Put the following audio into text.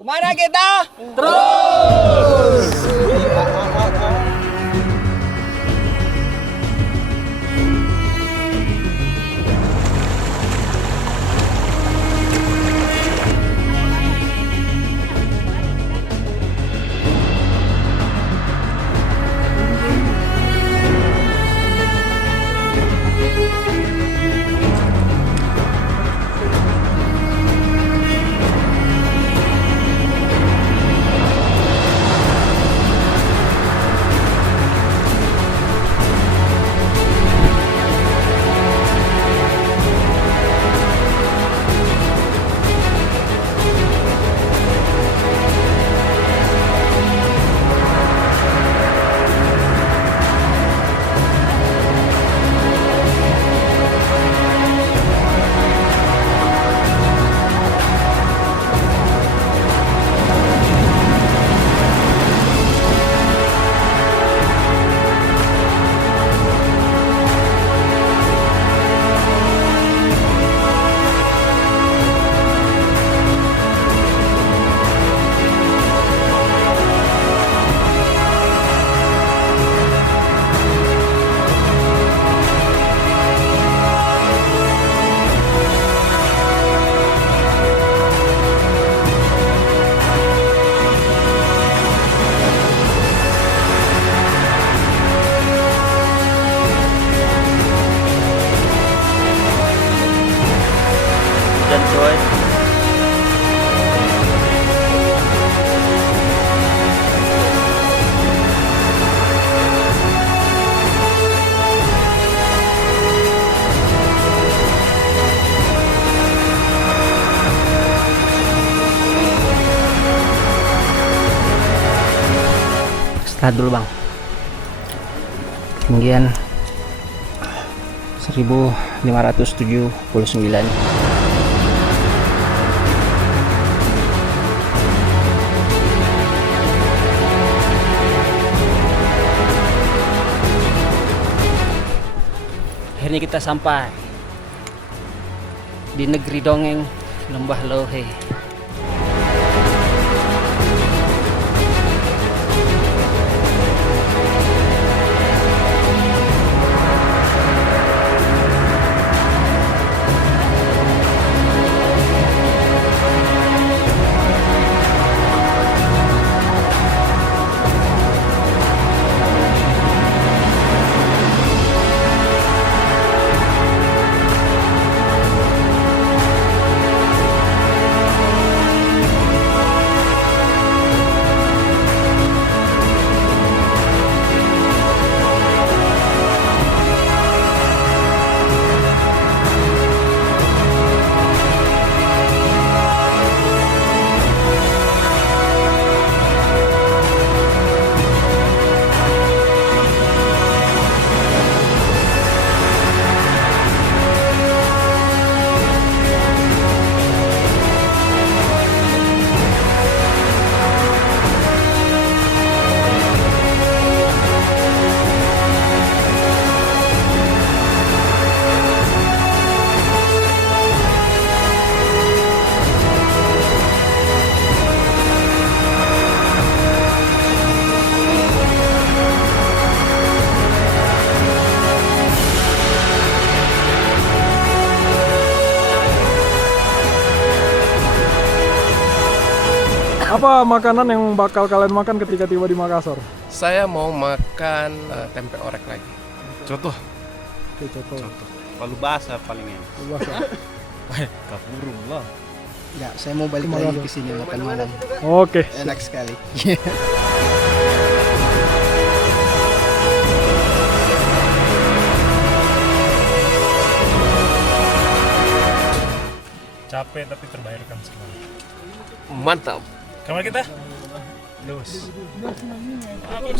Kemana kita? Dan coy, start dulu bang. Ketinggian 1579. Akhirnya kita sampai di negeri dongeng Lembah Lohe. Apa makanan yang bakal kalian makan ketika tiba di Makassar? Saya mau makan tempe orek lagi. Contoh, Oke, contoh. palu basah paling enak. Bahasa. Kapurung lah. Enggak, saya mau balik lagi ke sini makan malam. Oke. Enak sekali. Capek tapi terbayarkan semua. Mantap. Kemana kita? Lus. Aku